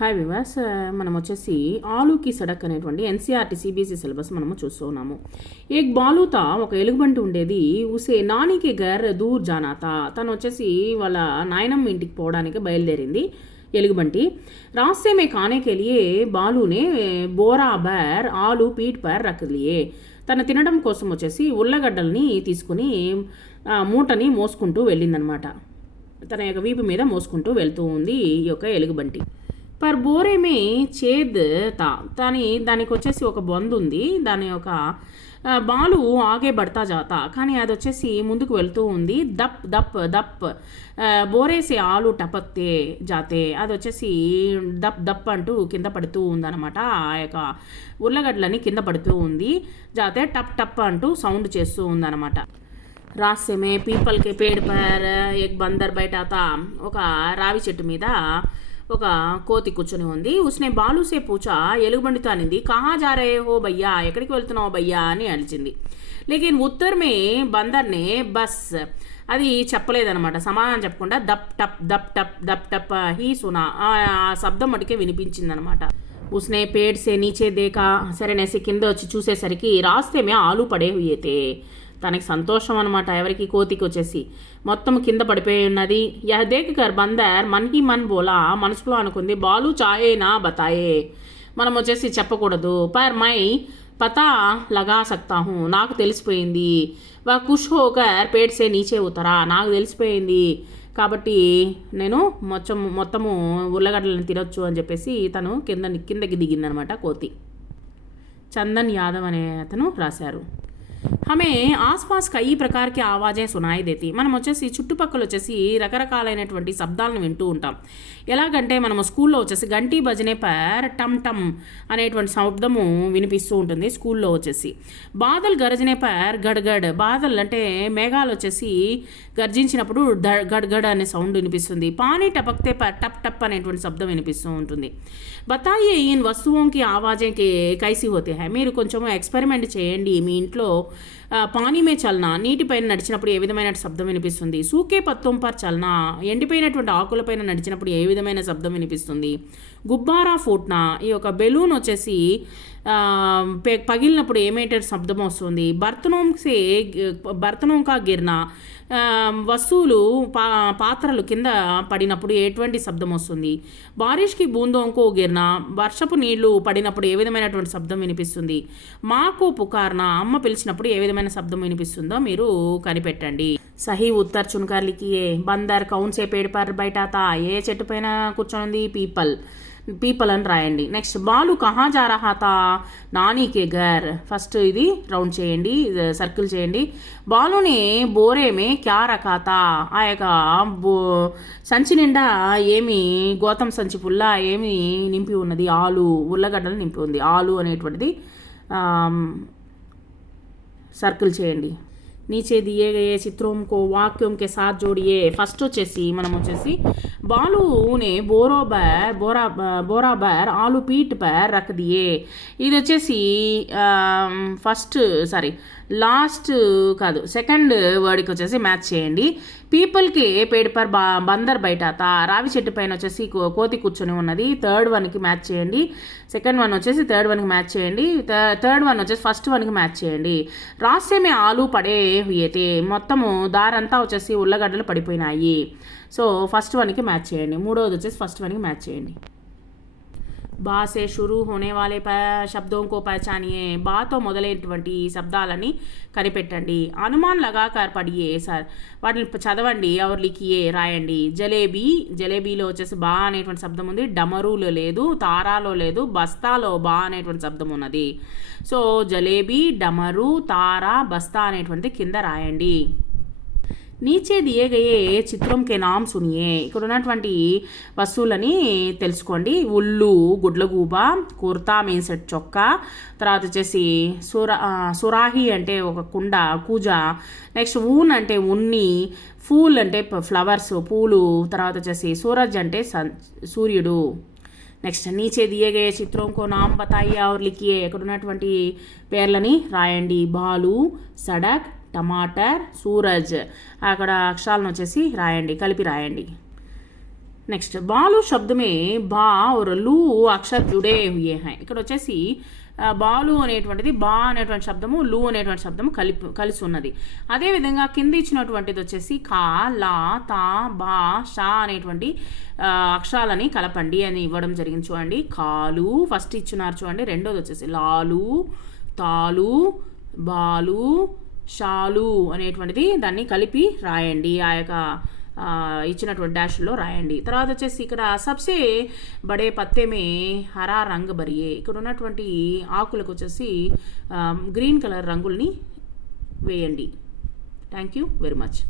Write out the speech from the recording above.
Hi వివాస్, మనం వచ్చేసి ఆలూకి సడక్ అనేటువంటి ఎన్సీఆర్టీ సిబిఎస్ఈ సిలబస్ మనము చూస్తున్నాము. ఏక్ బాలుతా ఒక ఎలుగుబంటి ఉండేది. ఉసే నానికి గర్ దూర్ జానాతా, తను వచ్చేసి వాళ్ళ నాయనమ్మ ఇంటికి పోవడానికి బయలుదేరింది ఎలుగుబంటి. రాస్తే మే ఖానే కే లియే బాలునే బోరా బర్ ఆలు పీట్ పర్ రఖ్ లియే, తను తినడం కోసం వచ్చేసి ఉల్లగడ్డల్ని తీసుకుని మూటని మోసుకుంటూ వెళ్ళిందనమాట. తన యొక్క వీపు మీద మోసుకుంటూ వెళ్తూ ఉంది ఈ యొక్క ఎలుగుబంటి. పర్ బోరేమే చేద్ దానికి వచ్చేసి ఒక బొందు ఉంది. దాని యొక్క బాలు ఆగే పడతా జాతా, కానీ అది వచ్చేసి ముందుకు వెళ్తూ ఉంది. దప్ దప్ దప్ బోరేసే ఆలు టపక్తే జాతే, అది వచ్చేసి దప్ దప్ అంటూ కింద పడుతూ ఉందన్నమాట. ఆ యొక్క ఉర్లగడ్డలని కింద పడుతూ ఉంది. జాతే టప్ టప్ అంటూ సౌండ్ చేస్తూ ఉందన్నమాట. రాస్తే మే పీపల్ కే పేడ్ పర్ ఎక్ బందర్ బయటాతా, ఒక రావి చెట్టు మీద ఒక కోతి కూర్చొని ఉంది. ఉస్నే బాలుసే పూచా, ఎలుగుబండితో అనింది, కహా జా రహే హో భయ్యా, ఎక్కడికి వెళ్తున్నావు భయ్యా అని అలిచింది. లేకిన్ ఉత్తర్ మే బందర్నే బస్, అది చెప్పలేదనమాట, సమాధానం చెప్పకుండా దప్ టప్ దప్ టప్ దప్ టప్ హీ సునా, ఆ శబ్దం మటుకే వినిపించిందనమాట. ఉస్నే పేడ్ సే నీచే దేకా, సరే నేసి కింద వచ్చి చూసేసరికి రాస్తే మే ఆలు పడే హుయేతే, తనకి సంతోషం అనమాట. ఎవరికి? కోతికి వచ్చేసి మొత్తం కింద పడిపోయి ఉన్నది. యహ్ దేఖ్ కర్ బందర్ మన్ హీ మన్ బోలా, మనసులో అనుకుంది, బాలు చాయే నా బతాయే, మనం వచ్చేసి చెప్పకూడదు. పర్ మై పతా లగా సక్తా హూ, నాకు తెలిసిపోయింది. వా ఖుష్ హోకర్ పేట్ సే నీచే ఉతరా, నాకు తెలిసిపోయింది కాబట్టి నేను మొత్తము ఉర్లగడ్డలను తినొచ్చు అని చెప్పేసి తను కిందకి దిగిందనమాట కోతి. చందన్ యాదవ్ అనే అతను రాశారు. హమే ఆస్పాస్ కई ప్రకార్ కి ఆవాజే సునాయి దేతి, మనం వచ్చేసి చుట్టుపక్కల వచ్చేసి రకరకాలైనటువంటి శబ్దాలను వింటూ ఉంటాం. ఎలాగంటే మనము స్కూల్లో వచ్చేసి గంటీ భజనే పర్ టమ్ టమ్ అనేటువంటి శబ్దము వినిపిస్తూ ఉంటుంది స్కూల్లో వచ్చేసి. బాదల్ గర్జనే పర్ గడ్గడ్, బాదల్ అంటే మేఘాలు వచ్చేసి గర్జించినప్పుడు గడ్గడ్ అనే సౌండ్ వినిపిస్తుంది. పానీ టపక్తే పర్ టప్ టప్ అనేటువంటి శబ్దం వినిపిస్తూ ఉంటుంది. బతాయే ఈయన వస్తువుకి ఆవాజే కైసి హోతే హై, మీరు కొంచెం ఎక్స్పెరిమెంట్ చేయండి. మీ ఇంట్లో పానీమే చలనా, నీటిపైన నడిచినప్పుడు ఏ విధమైన శబ్దం వినిపిస్తుంది. సూకే పత్తం పర్ చలనా, ఎండిపోయినటువంటి ఆకులపైన నడిచినప్పుడు ఏ విధమైన శబ్దం వినిపిస్తుంది. గుబ్బారా ఫూట్నా, ఈ యొక్క బెలూన్ వచ్చేసి పగిలినప్పుడు ఏమైతే శబ్దం వస్తుంది. బర్తనోం కా గిర్నా, వస్తువులు పాత్రలు కింద పడినప్పుడు ఎటువంటి శబ్దం వస్తుంది. బారిష్కి బూందోంకో గిర్నా, వర్షపు నీళ్లు పడినప్పుడు ఏ విధమైనటువంటి శబ్దం వినిపిస్తుంది. మాకు పుకార్నా, అమ్మ పిలిచినప్పుడు ఏ విధమైన శబ్దం వినిపిస్తుందో మీరు కనిపెట్టండి. సహీ ఉత్తర్ చున్కర్ లిఖియే. బందర్ కౌన్ సే పేడ్ పర్ బైఠాతా, ఏ చెట్టు పైన కూర్చొని? పీపల్ అని రాయండి. నెక్స్ట్ బాలు కహా జా రహా తా, నానీకే ఘర్, ఫస్ట్ ఇది రౌండ్ చేయండి, సర్కిల్ చేయండి. బాలుని బోరేమే క్యా రఖాతా, ఆ యొక్క సంచి నిండా ఏమి, గోతం సంచి పుల్లా ఏమి నింపి ఉన్నది? ఆలు, ఉర్లగడ్డలు నింపి ఉంది. ఆలు అనేటువంటిది సర్కిల్ చేయండి. नीचे दिए गए चित्रों को वाक्यों के साथ जोड़िए. ఫస్ట్ వచ్చేసి మనం వచ్చేసి బాలునే బోరాబర్ ఆలు పీట్ పర్ రఖ్ దియే, ఇది వచ్చేసి లాస్ట్ కాదు, సెకండ్ వర్డ్కి వచ్చేసి మ్యాచ్ చేయండి. పీపుల్కి పేడ్ పర్ బందర్ బయటాతా, రావి చెట్టు పైన వచ్చేసి కోతి కూర్చొని ఉన్నది. థర్డ్ వన్కి మ్యాచ్ చేయండి. సెకండ్ వన్ వచ్చేసి థర్డ్ వన్కి మ్యాచ్ చేయండి. థర్డ్ వన్ వచ్చేసి ఫస్ట్ వన్కి మ్యాచ్ చేయండి. రాసేమే ఆలు పడే హుయేతే, మొత్తము దారంతా వచ్చేసి ఉల్లగడ్డలు పడిపోయినాయి. సో ఫస్ట్ వన్కి మ్యాచ్ చేయండి. మూడవది వచ్చేసి ఫస్ట్ వన్కి మ్యాచ్ చేయండి. బా సే షురూ హోనే వాలే శబ్దోం కో పహచానియే, బాతో మొదలైనటువంటి శబ్దాలని కనిపెట్టండి. అనుమాన్ లగాకర్ పడియే, సార్ వాటిని చదవండి. ఎవరు లిఖియే రాయండి. జలేబీలో వచ్చేసి బా అనేటువంటి శబ్దం ఉంది. డమరులో లేదు, తారాలో లేదు, బస్తాలో బా అనేటువంటి శబ్దం ఉన్నది. సో జలేబీ, డమరు, తారా, బస్తా అనేటువంటిది కింద రాయండి. నీచే దియే గయే చిత్రం కే నామ్ సునియే, ఇక్కడ ఉన్నటువంటి వస్తువులని తెలుసుకోండి. ఉల్లు, గుడ్లగూబ, కుర్తా మీన్స్ చొక్కా, తర్వాత వచ్చేసి సురాహి అంటే ఒక కుండ, కూజ, నెక్స్ట్ ఊన్ అంటే ఉన్ని, ఫూల్ అంటే ఫ్లవర్స్ పూలు, తర్వాత వచ్చేసి సూరజ్ అంటే సూర్యుడు. నెక్స్ట్ నీచే దియే గయే చిత్రం కో నామ్ బతాయియే ఔర్ లిఖియే, ఇక్కడ ఉన్నటువంటి పేర్లని రాయండి. బాలు, సడక్, టమాటర్, సూరజ్, అక్కడ అక్షరాలను వచ్చేసి రాయండి, కలిపి రాయండి. నెక్స్ట్ బాలు शब्द में బా और లూ అక్షర్ జుడే హుయే హై. ఇక్కడ వచ్చేసి బాలు అనేటువంటిది బా అనేటువంటి శబ్దము, లూ అనేటువంటి శబ్దము కలిసి ఉన్నది. అదేవిధంగా కింద ఇచ్చినటువంటిది వచ్చేసి కా, లా, తా, బా, షా అనేటువంటి అక్షరాలని కలపండి అని ఇవ్వడం జరిగింది. చూడండి, కాలు ఫస్ట్ ఇచ్చినారు చూడండి, రెండోది వచ్చేసి లాలు, తాలు, బాలు, షాలు అనేటువంటిది దాన్ని కలిపి రాయండి, ఆ యొక్క ఇచ్చినటువంటి డాష్లో రాయండి. తర్వాత వచ్చేసి ఇక్కడ సబ్సే బడే పత్తేమే హరా రంగు బరియే, ఇక్కడ ఉన్నటువంటి ఆకులకు వచ్చేసి గ్రీన్ కలర్ రంగుల్ని వేయండి. Thank you very much.